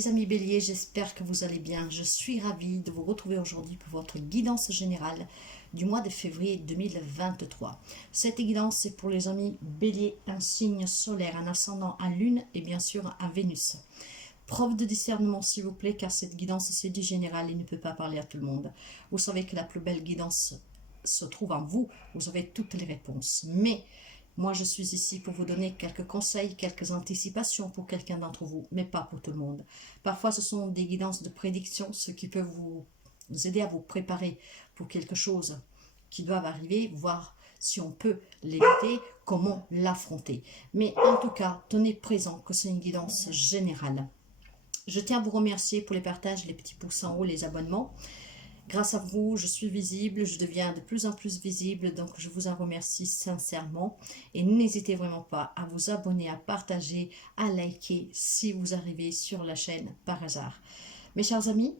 les amis béliers, j'espère que vous allez bien. Je suis ravie de vous retrouver aujourd'hui pour votre guidance générale du mois de février 2023. Cette guidance, c'est pour les amis béliers, un signe solaire, un ascendant à lune et bien sûr à Vénus. Preuve de discernement s'il vous plaît, car cette guidance c'est du général et ne peut pas parler à tout le monde. Vous savez que la plus belle guidance se trouve en vous, vous avez toutes les réponses. Mais moi, je suis ici pour vous donner quelques conseils, quelques anticipations pour quelqu'un d'entre vous, mais pas pour tout le monde. Parfois, ce sont des guidances de prédiction, ce qui peut vous aider à vous préparer pour quelque chose qui doit arriver, voir si on peut l'éviter, comment l'affronter. Mais en tout cas, tenez présent que c'est une guidance générale. Je tiens à vous remercier pour les partages, les petits pouces en haut, les abonnements. Grâce à vous, je suis visible, je deviens de plus en plus visible, donc je vous en remercie sincèrement. Et n'hésitez vraiment pas à vous abonner, à partager, à liker si vous arrivez sur la chaîne par hasard. Mes chers amis,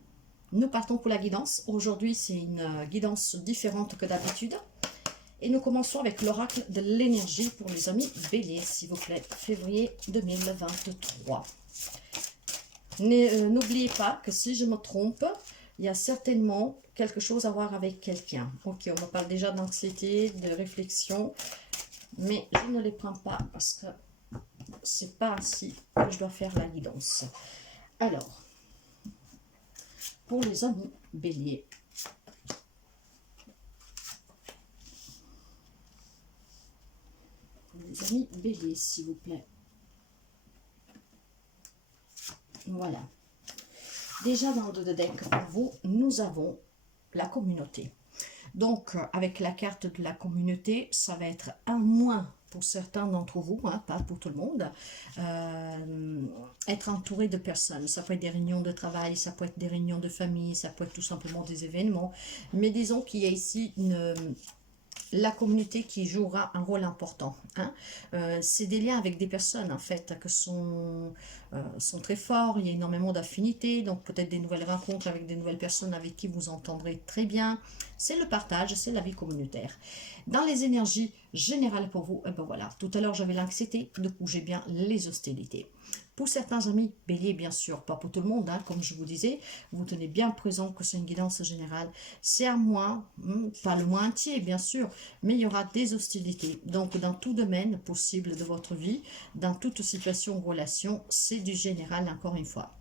nous partons pour la guidance. Aujourd'hui, c'est une guidance différente que d'habitude. Et nous commençons avec l'oracle de l'énergie pour les amis béliers, s'il vous plaît, février 2023. N'oubliez pas que si je me trompe, il y a certainement quelque chose à voir avec quelqu'un. Ok, on me parle déjà d'anxiété, de réflexion, mais je ne les prends pas parce que c'est pas ainsi que je dois faire la guidance. Alors, pour les amis béliers, s'il vous plaît. Voilà. Déjà dans le deck pour vous, nous avons la communauté. Donc, avec la carte de la communauté, ça va être un moins pour certains d'entre vous, hein, pas pour tout le monde. Être entouré de personnes, ça peut être des réunions de travail, ça peut être des réunions de famille, ça peut être tout simplement des événements. Mais disons qu'il y a ici la communauté qui jouera un rôle important. Hein. C'est des liens avec des personnes en fait que sont très forts, il y a énormément d'affinités, donc peut-être des nouvelles rencontres avec des nouvelles personnes avec qui vous entendrez très bien. C'est le partage, c'est la vie communautaire. Dans les énergies générales pour vous, ben voilà, tout à l'heure j'avais l'anxiété, de bouger bien les hostilités. Pour certains amis béliers, bien sûr, pas pour tout le monde, hein, comme je vous disais, vous tenez bien présent que c'est une guidance générale. C'est à moins, pas le moins entier, bien sûr, mais il y aura des hostilités. Donc, dans tout domaine possible de votre vie, dans toute situation ou relation, c'est du général, encore une fois.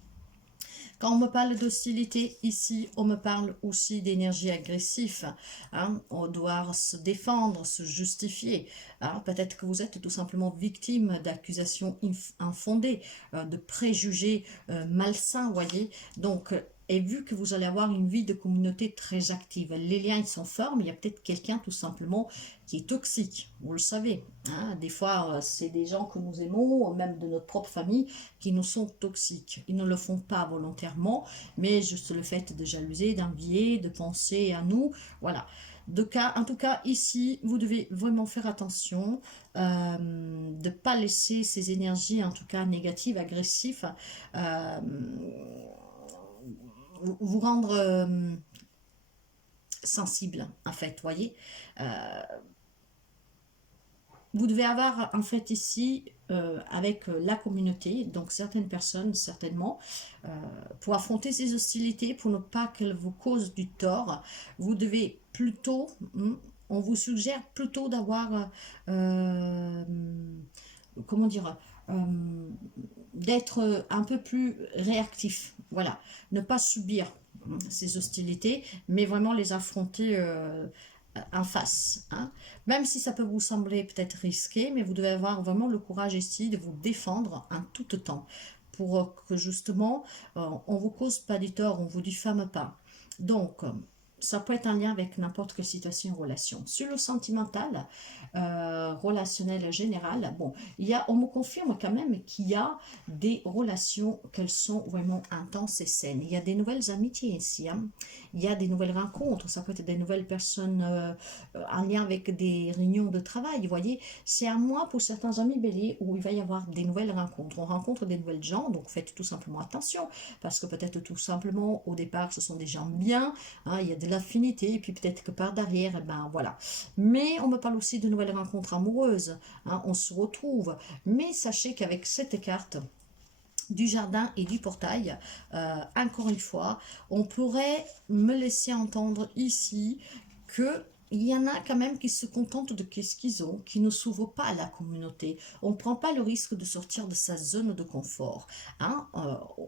Quand on me parle d'hostilité, ici, on me parle aussi d'énergie agressive. Hein, on doit se défendre, se justifier. Hein, peut-être que vous êtes tout simplement victime d'accusations infondées, de préjugés malsains, voyez. Donc, et vu que vous allez avoir une vie de communauté très active, les liens ils sont forts, mais il y a peut-être quelqu'un tout simplement qui est toxique, vous le savez. Hein. Des fois, c'est des gens que nous aimons, même de notre propre famille, qui nous sont toxiques. Ils ne le font pas volontairement, mais juste le fait de jalouser, d'envier, de penser à nous, voilà. En tout cas, ici, vous devez vraiment faire attention de ne pas laisser ces énergies, en tout cas négatives, agressives, vous rendre sensible, en fait, voyez. Vous devez avoir, en fait, ici, avec la communauté, donc certaines personnes, certainement, pour affronter ces hostilités, pour ne pas qu'elles vous causent du tort, vous devez plutôt, on vous suggère plutôt d'avoir, comment dire, d'être un peu plus réactif, voilà, ne pas subir ces hostilités, mais vraiment les affronter en face. Hein. Même si ça peut vous sembler peut-être risqué, mais vous devez avoir vraiment le courage ici de vous défendre en tout temps, pour que justement, on ne vous cause pas du tort, on ne vous diffame pas. Donc, ça peut être en lien avec n'importe quelle situation ou relation. Sur le sentimental, relationnel général, bon, on me confirme quand même qu'il y a des relations qu'elles sont vraiment intenses et saines. Il y a des nouvelles amitiés ici, hein. Il y a des nouvelles rencontres, ça peut être des nouvelles personnes en lien avec des réunions de travail, vous voyez. C'est à moi pour certains amis béliers où il va y avoir des nouvelles rencontres. On rencontre des nouvelles gens, donc faites tout simplement attention, parce que peut-être tout simplement au départ ce sont des gens bien, hein, il y a de l'affinité, et puis peut-être que par derrière, eh ben voilà. Mais on me parle aussi de nouvelles rencontres amoureuses, hein, on se retrouve. Mais sachez qu'avec cette carte, du jardin et du portail. Encore une fois, on pourrait me laisser entendre ici que il y en a quand même qui se contentent de ce qu'ils ont, qui ne s'ouvrent pas à la communauté. On ne prend pas le risque de sortir de sa zone de confort. Hein.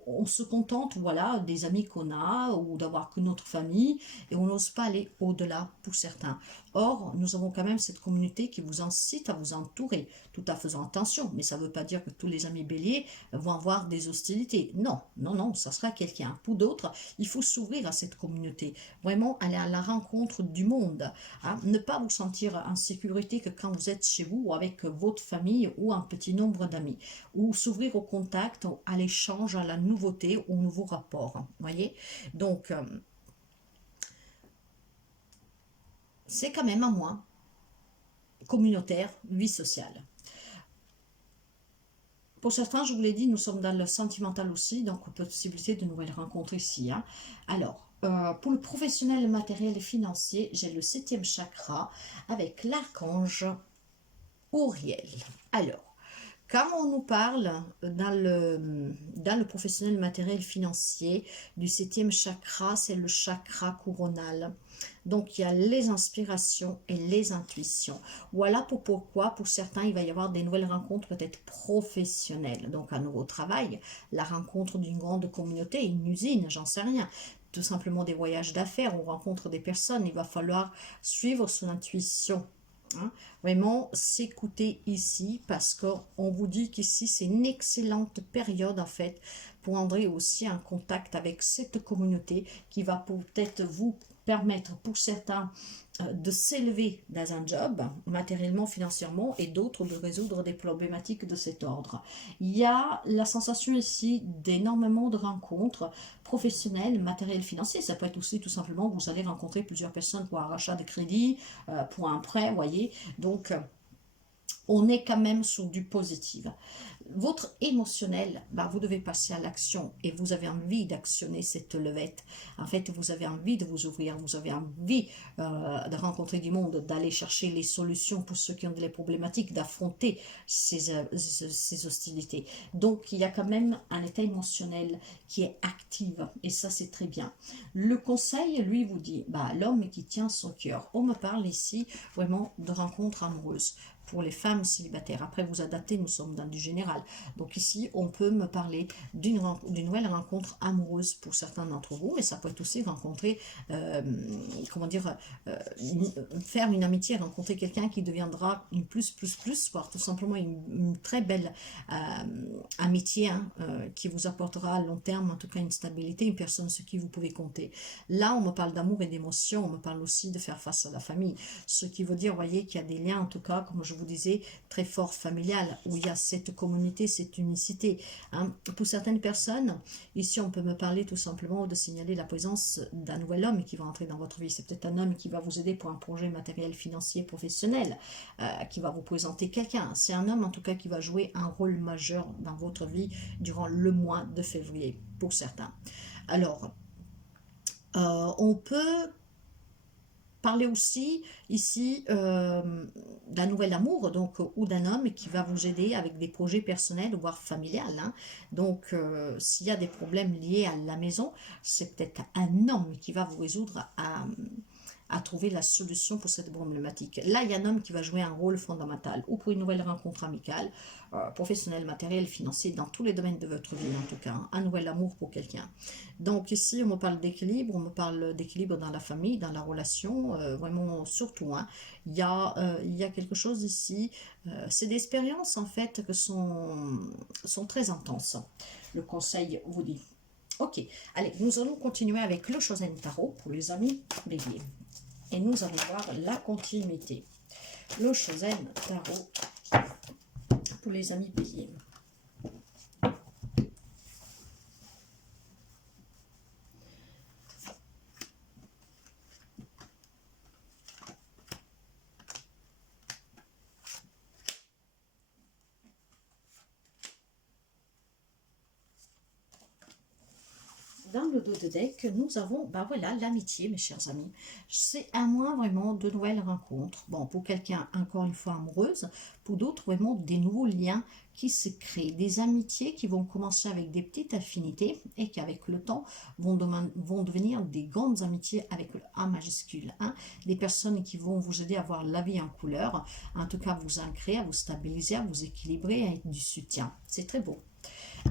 On se contente, voilà, des amis qu'on a ou d'avoir que notre famille et on n'ose pas aller au-delà pour certains. Or, nous avons quand même cette communauté qui vous incite à vous entourer, tout en faisant attention. Mais ça ne veut pas dire que tous les amis béliers vont avoir des hostilités. Non, non, non, ça sera quelqu'un. Pour d'autres, il faut s'ouvrir à cette communauté. Vraiment aller à la rencontre du monde. Hein. Ne pas vous sentir en sécurité que quand vous êtes chez vous ou avec votre famille ou un petit nombre d'amis. Ou s'ouvrir au contact, à l'échange, à la nouveauté, au nouveau rapport. Voyez. Donc, c'est quand même à moi, communautaire, vie sociale. Pour certains, je vous l'ai dit, nous sommes dans le sentimental aussi, donc possibilité de nouvelles rencontres ici. Hein. Alors, pour le professionnel, le matériel et financier, j'ai le 7e chakra avec l'archange Auriel. Alors, quand on nous parle dans le professionnel matériel financier du 7e chakra, c'est le chakra couronal. Donc, il y a les inspirations et les intuitions. Voilà pourquoi, pour certains, il va y avoir des nouvelles rencontres peut-être professionnelles. Donc, un nouveau travail, la rencontre d'une grande communauté, une usine, j'en sais rien. Tout simplement des voyages d'affaires, on rencontre des personnes, il va falloir suivre son intuition. Hein, vraiment s'écouter ici parce qu'on vous dit qu'ici c'est une excellente période en fait pour entrer aussi en contact avec cette communauté qui va peut-être vous permettre pour certains de s'élever dans un job matériellement, financièrement et d'autres de résoudre des problématiques de cet ordre. Il y a la sensation ici d'énormément de rencontres professionnelles, matérielles, financières. Ça peut être aussi tout simplement vous allez rencontrer plusieurs personnes pour un rachat de crédit, pour un prêt, voyez. Donc, on est quand même sur du positif. Votre émotionnel, vous devez passer à l'action et vous avez envie d'actionner cette levette. En fait, vous avez envie de vous ouvrir, vous avez envie de rencontrer du monde, d'aller chercher les solutions pour ceux qui ont des problématiques, d'affronter ces hostilités. Donc, il y a quand même un état émotionnel qui est actif et ça, c'est très bien. Le conseil, lui, vous dit, l'homme qui tient son cœur. On me parle ici vraiment de rencontres amoureuses pour les femmes célibataires. Après, vous adaptez, nous sommes dans du général. Donc ici, on peut me parler d'une nouvelle rencontre amoureuse pour certains d'entre vous, et ça peut être aussi rencontrer, faire une amitié, rencontrer quelqu'un qui deviendra une plus, voire tout simplement une très belle amitié, hein, qui vous apportera à long terme, en tout cas une stabilité, une personne sur qui vous pouvez compter. Là, on me parle d'amour et d'émotion, on me parle aussi de faire face à la famille, ce qui veut dire, voyez, qu'il y a des liens, en tout cas, comme je vous disais, très fort familial, où il y a cette communauté, cette unicité. Hein. Pour certaines personnes, ici on peut me parler tout simplement de signaler la présence d'un nouvel homme qui va entrer dans votre vie. C'est peut-être un homme qui va vous aider pour un projet matériel, financier, professionnel, qui va vous présenter quelqu'un. C'est un homme en tout cas qui va jouer un rôle majeur dans votre vie durant le mois de février, pour certains. Alors, on peut parler aussi ici d'un nouvel amour, donc, ou d'un homme qui va vous aider avec des projets personnels, voire familiales. Hein. Donc, s'il y a des problèmes liés à la maison, c'est peut-être un homme qui va vous résoudre à trouver la solution pour cette problématique. Là, il y a un homme qui va jouer un rôle fondamental, ou pour une nouvelle rencontre amicale, professionnelle, matérielle, financière, dans tous les domaines de votre vie en tout cas, hein, un nouvel amour pour quelqu'un. Donc ici, on me parle d'équilibre, on me parle d'équilibre dans la famille, dans la relation, vraiment surtout. Hein, il y a quelque chose ici, c'est des expériences en fait que sont très intenses. Le conseil vous dit. Ok, allez, nous allons continuer avec le Shosen Tarot pour les amis béliers. Et nous allons voir la continuité. Le Shosen Tarot pour les amis béliers. Dans le dos de deck, nous avons, ben voilà, l'amitié, mes chers amis. C'est un mois vraiment de nouvelles rencontres. Bon, pour quelqu'un, encore une fois, amoureuse, pour d'autres, vraiment, des nouveaux liens qui se créent, des amitiés qui vont commencer avec des petites affinités et qui, avec le temps, vont devenir des grandes amitiés avec le A majuscule. Hein. Des personnes qui vont vous aider à voir la vie en couleur, en tout cas, vous ancrer, à vous stabiliser, à vous équilibrer, à être du soutien. C'est très beau.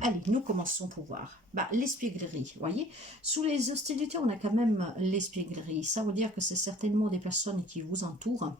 Allez, nous commençons pour voir. Bah, l'espièglerie, voyez. Sous les hostilités, on a quand même l'espièglerie. Ça veut dire que c'est certainement des personnes qui vous entourent,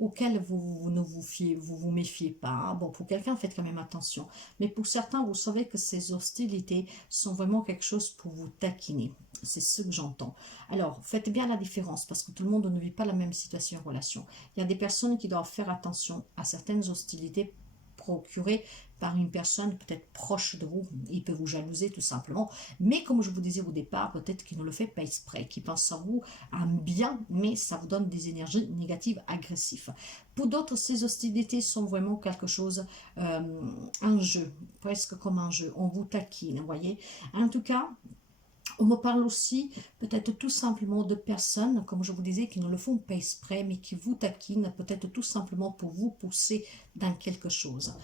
auxquelles vous ne vous méfiez pas. Bon, pour quelqu'un, faites quand même attention. Mais pour certains, vous savez que ces hostilités sont vraiment quelque chose pour vous taquiner. C'est ce que j'entends. Alors, faites bien la différence, parce que tout le monde ne vit pas la même situation en relation. Il y a des personnes qui doivent faire attention à certaines hostilités procurées par une personne peut-être proche de vous. Il peut vous jalouser tout simplement. Mais comme je vous disais au départ, peut-être qu'il ne le fait pas exprès, qu'il pense à vous en bien, mais ça vous donne des énergies négatives, agressives. Pour d'autres, ces hostilités sont vraiment quelque chose, un jeu, presque comme un jeu. On vous taquine, vous voyez. En tout cas, on me parle aussi peut-être tout simplement de personnes, comme je vous disais, qui ne le font pas exprès, mais qui vous taquinent peut-être tout simplement pour vous pousser dans quelque chose.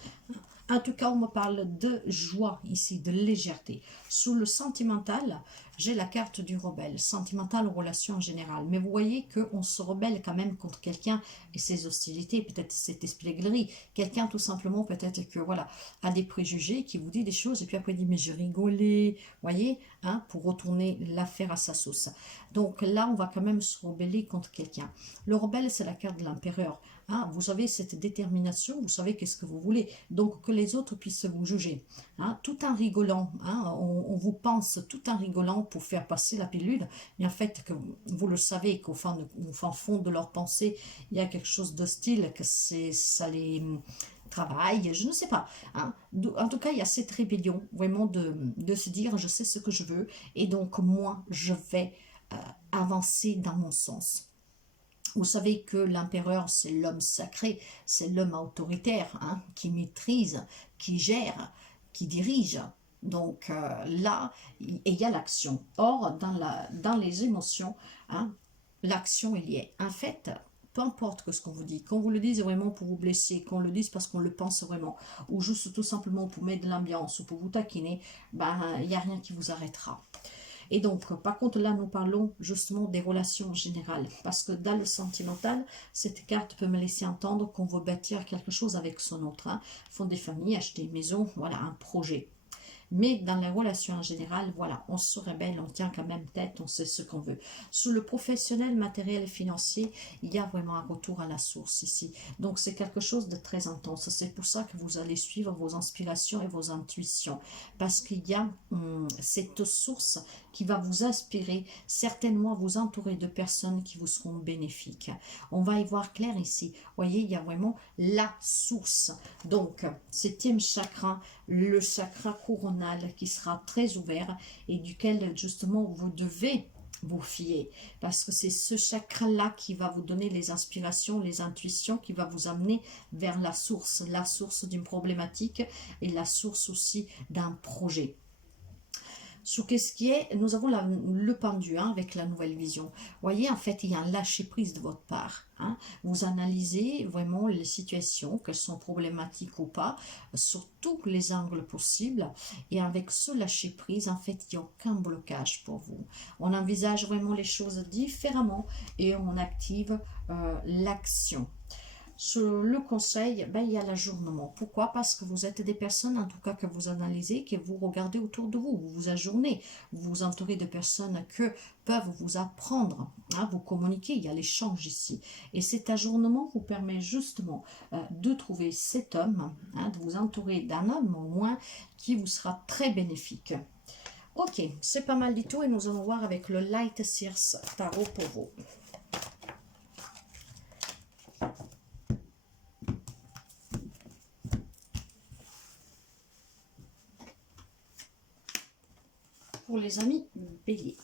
En tout cas, on me parle de joie ici, de légèreté. Sous le sentimental, j'ai la carte du rebelle, sentimental en relation en général. Mais vous voyez qu'on se rebelle quand même contre quelqu'un et ses hostilités, peut-être cette espièglerie. Quelqu'un tout simplement peut-être que voilà a des préjugés, qui vous dit des choses et puis après dit mais je rigolais, voyez, hein, pour retourner l'affaire à sa sauce. Donc là, on va quand même se rebeller contre quelqu'un. Le rebelle, c'est la carte de l'empereur. Hein, vous avez cette détermination, vous savez qu'est-ce que vous voulez, donc que les autres puissent vous juger, hein, tout en rigolant, hein, on vous pense tout en rigolant pour faire passer la pilule, mais en fait que vous le savez qu'au fond de leur pensée, il y a quelque chose d'hostile, que ça les travaille, je ne sais pas. Hein. En tout cas, il y a cette rébellion vraiment de se dire je sais ce que je veux et donc moi je vais avancer dans mon sens. Vous savez que l'empereur, c'est l'homme sacré, c'est l'homme autoritaire, hein, qui maîtrise, qui gère, qui dirige. Donc là, il y a l'action. Or, dans les émotions, hein, l'action est liée. En fait, peu importe que ce qu'on vous dit, qu'on vous le dise vraiment pour vous blesser, qu'on le dise parce qu'on le pense vraiment, ou juste tout simplement pour mettre de l'ambiance ou pour vous taquiner, ben, il n'y a rien qui vous arrêtera. Et donc, par contre, là, nous parlons justement des relations générales. Parce que dans le sentimental, cette carte peut me laisser entendre qu'on veut bâtir quelque chose avec son autre. Hein. Fonder des familles, acheter une maison, voilà, un projet. Mais dans les relations en général, voilà, on se rebelle, on tient quand même tête, on sait ce qu'on veut. Sous le professionnel, matériel et financier, il y a vraiment un retour à la source ici. Donc c'est quelque chose de très intense. C'est pour ça que vous allez suivre vos inspirations et vos intuitions. Parce qu'il y a cette source qui va vous inspirer, certainement vous entourer de personnes qui vous seront bénéfiques. On va y voir clair ici. Vous voyez, il y a vraiment la source. Donc, septième chakra, le chakra coronal qui sera très ouvert et duquel justement vous devez vous fier, parce que c'est ce chakra-là qui va vous donner les inspirations, les intuitions, qui va vous amener vers la source d'une problématique et la source aussi d'un projet. Sur qu'est-ce qui est, nous avons le pendu hein, avec la nouvelle vision. Vous voyez, en fait, il y a un lâcher-prise de votre part. Hein. Vous analysez vraiment les situations, qu'elles sont problématiques ou pas, sur tous les angles possibles. Et avec ce lâcher-prise, en fait, il n'y a aucun blocage pour vous. On envisage vraiment les choses différemment et on active l'action. Sur le conseil, ben, il y a l'ajournement. Pourquoi? Parce que vous êtes des personnes, en tout cas que vous analysez, que vous regardez autour de vous, vous vous ajournez, vous vous entourez de personnes que peuvent vous apprendre, hein, vous communiquer, il y a l'échange ici. Et cet ajournement vous permet justement de trouver cet homme, hein, de vous entourer d'un homme au moins qui vous sera très bénéfique. Ok, c'est pas mal du tout et nous allons voir avec le Light Seers Tarot pour vous. Pour les amis bélier.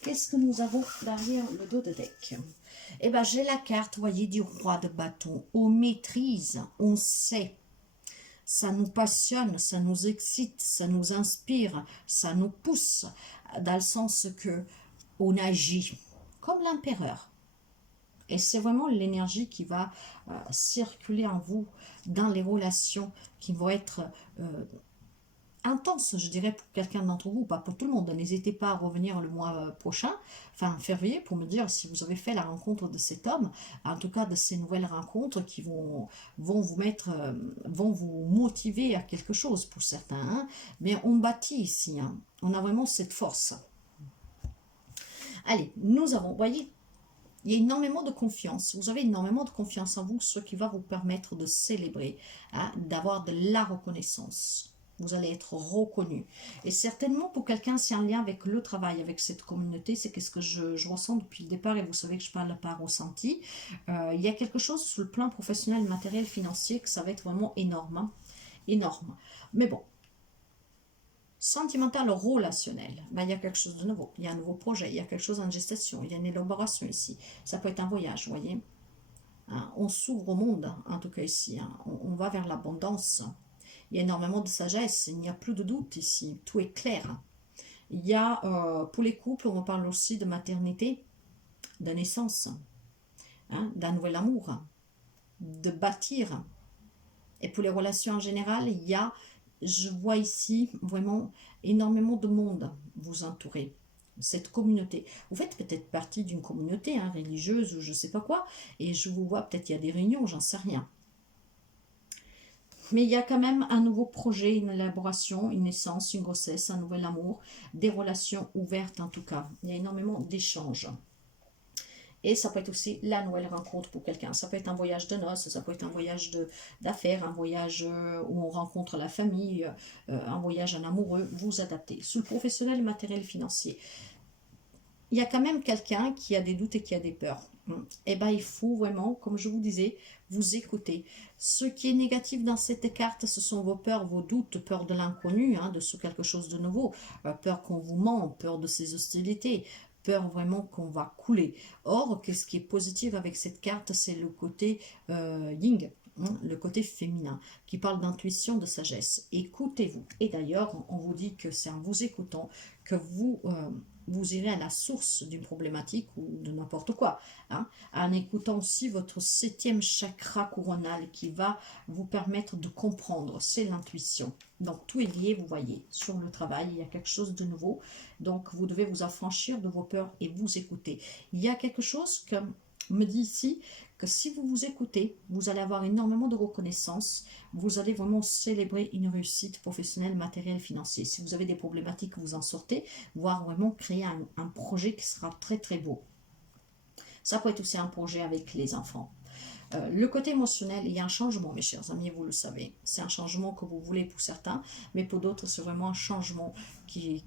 Qu'est-ce que nous avons derrière le dos de deck? Eh bien, j'ai la carte, voyez, du roi de bâton. On maîtrise, on sait. ça nous passionne, ça nous excite, ça nous inspire, ça nous pousse, dans le sens que on agit comme l'empereur. Et c'est vraiment l'énergie qui va circuler en vous dans les relations qui vont être intenses, je dirais, pour quelqu'un d'entre vous, pas pour tout le monde. N'hésitez pas à revenir le mois prochain, enfin février, pour me dire si vous avez fait la rencontre de cet homme, en tout cas de ces nouvelles rencontres qui vont vous mettre, vont vous motiver à quelque chose pour certains. Hein. Mais on bâtit ici, hein. On a vraiment cette force. Allez, nous avons, voyez, il y a énormément de confiance. Vous avez énormément de confiance en vous, ce qui va vous permettre de célébrer, hein, d'avoir de la reconnaissance. Vous allez être reconnu. Et certainement pour quelqu'un, c'est en lien avec le travail, avec cette communauté. C'est ce que je ressens depuis le départ et vous savez que je parle par ressenti. Il y a quelque chose sur le plan professionnel, matériel, financier que ça va être vraiment énorme. Hein, énorme. Mais bon. Sentimental, relationnel, ben, il y a quelque chose de nouveau, il y a un nouveau projet, il y a quelque chose en gestation, il y a une élaboration ici, ça peut être un voyage, vous voyez, hein, on s'ouvre au monde, en tout cas ici, hein, on va vers l'abondance, il y a énormément de sagesse, il n'y a plus de doute ici, tout est clair, il y a, pour les couples, on parle aussi de maternité, de naissance, hein, d'un nouvel amour, de bâtir, et pour les relations en général, il y a, je vois ici vraiment énormément de monde vous entourer. Cette communauté. Vous faites peut-être partie d'une communauté hein, religieuse ou je ne sais pas quoi. Et je vous vois, peut-être il y a des réunions, j'en sais rien. Mais il y a quand même un nouveau projet, une élaboration, une naissance, une grossesse, un nouvel amour, des relations ouvertes en tout cas. Il y a énormément d'échanges. Et ça peut être aussi la nouvelle rencontre pour quelqu'un. Ça peut être un voyage de noces, ça peut être un voyage d'affaires, un voyage où on rencontre la famille, un voyage en amoureux. Vous adaptez. Sous le professionnel, matériel, financier. Il y a quand même quelqu'un qui a des doutes et qui a des peurs. Eh bien, il faut vraiment, comme je vous disais, vous écouter. Ce qui est négatif dans cette carte, ce sont vos peurs, vos doutes, peur de l'inconnu, hein, de quelque chose de nouveau, peur qu'on vous ment, peur de ces hostilités, peur vraiment qu'on va couler. Or, qu'est-ce qui est positif avec cette carte, c'est le côté yin, hein, le côté féminin, qui parle d'intuition, de sagesse. Écoutez-vous. Et d'ailleurs, on vous dit que c'est en vous écoutant que vous irez à la source d'une problématique ou de n'importe quoi. Hein, en écoutant aussi votre 7e chakra coronal qui va vous permettre de comprendre. C'est l'intuition. Donc tout est lié, vous voyez. Sur le travail, il y a quelque chose de nouveau. Donc vous devez vous affranchir de vos peurs et vous écouter. Il y a quelque chose que me dit ici que si vous vous écoutez, vous allez avoir énormément de reconnaissance, vous allez vraiment célébrer une réussite professionnelle, matérielle, financière. Si vous avez des problématiques, vous en sortez, voire vraiment créer un projet qui sera très très beau. Ça peut être aussi un projet avec les enfants. Le côté émotionnel, il y a un changement, mes chers amis, vous le savez. C'est un changement que vous voulez pour certains, mais pour d'autres, c'est vraiment un changement qui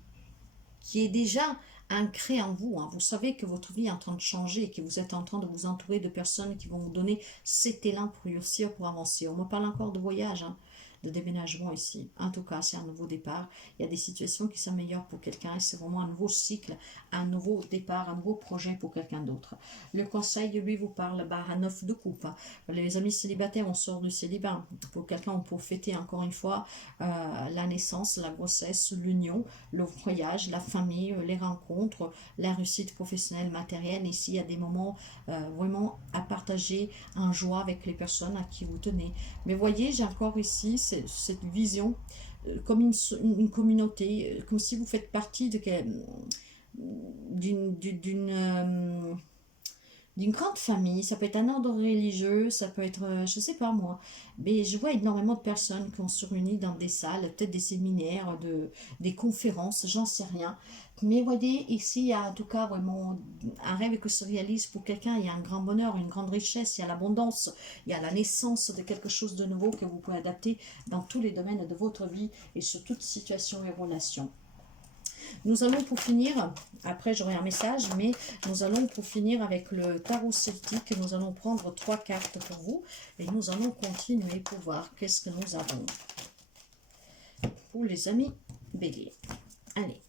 est déjà ancré en vous. Hein. Vous savez que votre vie est en train de changer et que vous êtes en train de vous entourer de personnes qui vont vous donner cet élan pour réussir, pour avancer. On me parle encore de voyage, hein, de déménagement ici. En tout cas, c'est un nouveau départ. Il y a des situations qui s'améliorent pour quelqu'un et c'est vraiment un nouveau cycle, un nouveau départ, un nouveau projet pour quelqu'un d'autre. Le conseil, lui, vous parle à 9 de coupe. Hein. Les amis célibataires, on sort du célibat. Pour quelqu'un, on peut fêter encore une fois la naissance, la grossesse, l'union, le voyage, la famille, les rencontres, la réussite professionnelle, matérielle. Ici, il y a des moments vraiment à partager en joie avec les personnes à qui vous tenez. Mais voyez, j'ai encore ici cette vision comme une communauté, comme si vous faites partie d'une grande famille. Ça peut être un ordre religieux, ça peut être, je sais pas moi, mais je vois énormément de personnes qui ont se réuni dans des salles, peut-être des séminaires, des conférences, j'en sais rien. Mais voyez, ici, il y a en tout cas vraiment un rêve que se réalise pour quelqu'un. Il y a un grand bonheur, une grande richesse, il y a l'abondance, il y a la naissance de quelque chose de nouveau que vous pouvez adapter dans tous les domaines de votre vie et sur toute situation et relation. Nous allons pour finir, après j'aurai un message, mais nous allons pour finir avec le tarot celtique. Nous allons prendre 3 cartes pour vous et nous allons continuer pour voir qu'est-ce que nous avons pour les amis béliers. Allez.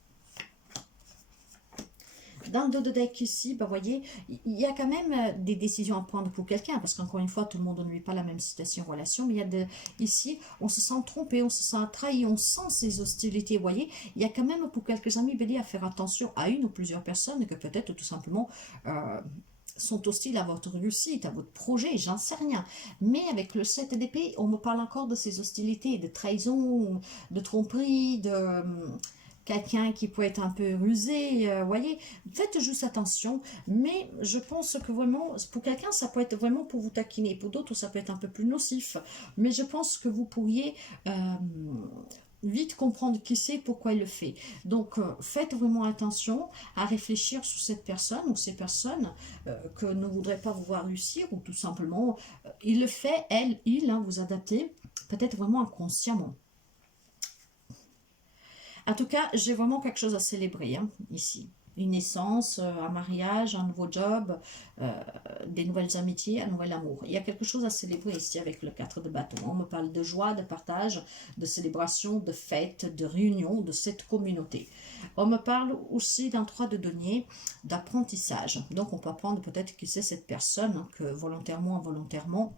Dans le dos de deck ici, vous voyez, il y a quand même des décisions à prendre pour quelqu'un, parce qu'encore une fois, tout le monde ne vit pas la même situation, relation, mais il y a ici, on se sent trompé, on se sent trahi, on sent ces hostilités, vous voyez, il y a quand même pour quelques amis béliers à faire attention à une ou plusieurs personnes que peut-être tout simplement sont hostiles à votre réussite, à votre projet, j'en sais rien. Mais avec le 7 d'épée, on me parle encore de ces hostilités, de trahison, de tromperie, de quelqu'un qui peut être un peu rusé, voyez, faites juste attention, mais je pense que vraiment, pour quelqu'un, ça peut être vraiment pour vous taquiner, pour d'autres, ça peut être un peu plus nocif, mais je pense que vous pourriez vite comprendre qui c'est, pourquoi il le fait. Donc, faites vraiment attention à réfléchir sur cette personne ou ces personnes que ne voudraient pas vous voir réussir, ou tout simplement, il le fait, elle, il, hein, vous adaptez, peut-être vraiment inconsciemment. En tout cas, j'ai vraiment quelque chose à célébrer hein, ici. Une naissance, un mariage, un nouveau job, des nouvelles amitiés, un nouvel amour. Il y a quelque chose à célébrer ici avec le 4 de bâton. On me parle de joie, de partage, de célébration, de fête, de réunion, de cette communauté. On me parle aussi d'un 3 de denier, d'apprentissage. Donc on peut apprendre peut-être qui c'est cette personne hein, que volontairement, involontairement,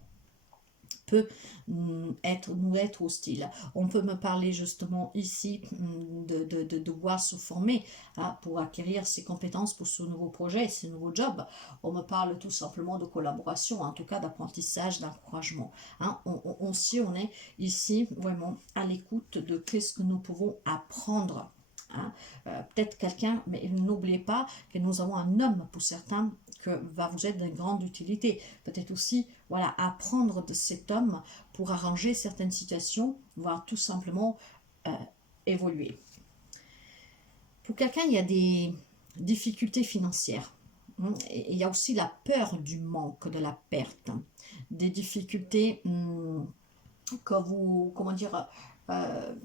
peut nous être hostile. On peut me parler justement ici de devoir se former hein, pour acquérir ses compétences pour ce nouveau projet, ce nouveau job. On me parle tout simplement de collaboration, en tout cas d'apprentissage, d'encouragement. Hein. On est ici vraiment à l'écoute de qu'est-ce que nous pouvons apprendre. Hein. Peut-être quelqu'un, mais n'oubliez pas que nous avons un homme pour certains que va vous être de grande utilité. Peut-être aussi, voilà, apprendre de cet homme pour arranger certaines situations, voire tout simplement évoluer. Pour quelqu'un, il y a des difficultés financières. Et il y a aussi la peur du manque, de la perte. Des difficultés que vous, comment dire,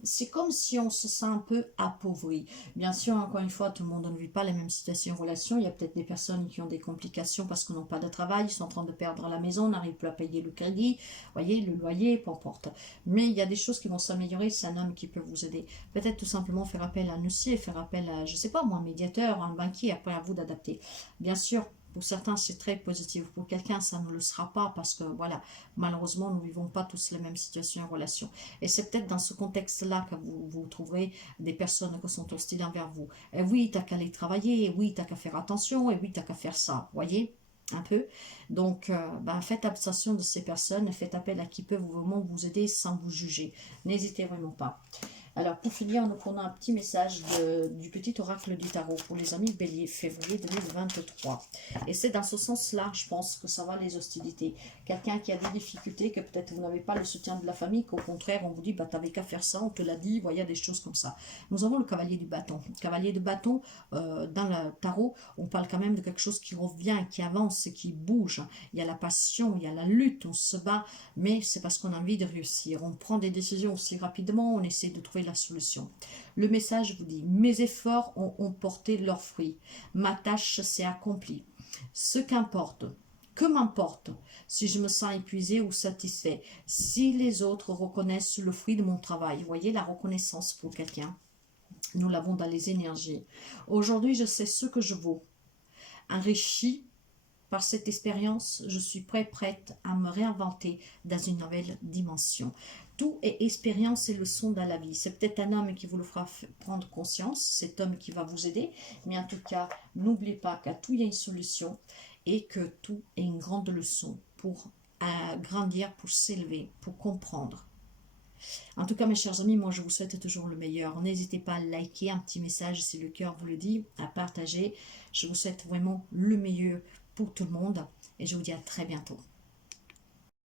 c'est comme si on se sent un peu appauvri. Bien sûr, encore une fois, tout le monde ne vit pas les mêmes situations en relation. Il y a peut-être des personnes qui ont des complications parce qu'ils n'ont pas de travail, ils sont en train de perdre la maison, n'arrivent plus à payer le crédit, voyez, le loyer, peu importe. Mais il y a des choses qui vont s'améliorer, c'est un homme qui peut vous aider. Peut-être tout simplement faire appel à un huissier, faire appel à, je sais pas moi, un médiateur, un banquier, après à vous d'adapter. Bien sûr, pour certains, c'est très positif. Pour quelqu'un, ça ne le sera pas parce que, voilà, malheureusement, nous ne vivons pas tous les mêmes situations en relation. Et c'est peut-être dans ce contexte-là que vous trouverez des personnes qui sont hostiles envers vous. Et oui, t'as qu'à aller travailler, et oui, t'as qu'à faire attention, et oui, t'as qu'à faire ça, voyez un peu. Donc, faites abstraction de ces personnes, faites appel à qui peut vraiment vous aider sans vous juger. N'hésitez vraiment pas. Alors, pour finir, nous prenons un petit message du petit oracle du tarot pour les amis bélier, février 2023. Et c'est dans ce sens-là, je pense, que ça va les hostilités. Quelqu'un qui a des difficultés, que peut-être vous n'avez pas le soutien de la famille, qu'au contraire, on vous dit, t'avais qu'à faire ça, on te l'a dit, voyez, des choses comme ça. Nous avons le cavalier du bâton. Le cavalier de bâton, dans le tarot, on parle quand même de quelque chose qui revient, qui avance, qui bouge. Il y a la passion, il y a la lutte, on se bat, mais c'est parce qu'on a envie de réussir. On prend des décisions aussi rapidement, on essaie de trouver la solution. Le message vous dit, mes efforts ont porté leurs fruits. Ma tâche s'est accomplie. Ce qu'importe, que m'importe si je me sens épuisé ou satisfait, si les autres reconnaissent le fruit de mon travail. Vous voyez la reconnaissance pour quelqu'un. Nous l'avons dans les énergies. Aujourd'hui, je sais ce que je vaux. Enrichi par cette expérience, je suis prête à me réinventer dans une nouvelle dimension. Tout est expérience et leçon dans la vie. C'est peut-être un homme qui vous le fera prendre conscience, cet homme qui va vous aider. Mais en tout cas, n'oubliez pas qu'à tout, il y a une solution et que tout est une grande leçon pour grandir, pour s'élever, pour comprendre. En tout cas, mes chers amis, moi, je vous souhaite toujours le meilleur. N'hésitez pas à liker un petit message si le cœur vous le dit, à partager. Je vous souhaite vraiment le meilleur pour tout le monde et je vous dis à très bientôt.